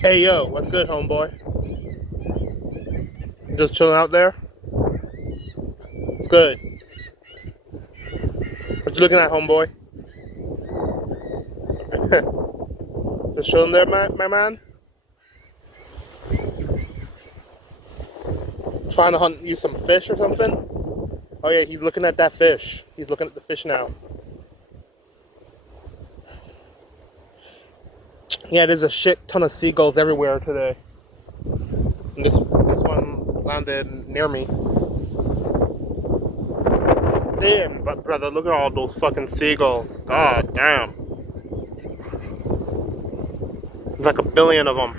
Hey yo, what's good, homeboy? Just chilling out there? It's good. What you looking at, homeboy? Just chilling there, my man? Trying to hunt you some fish or something? Oh yeah, he's looking at that fish. He's looking at the fish now. Yeah, there's a shit ton of seagulls everywhere today. And this one landed near me. Damn, but brother, look at all those fucking seagulls. God damn. There's like a billion of them.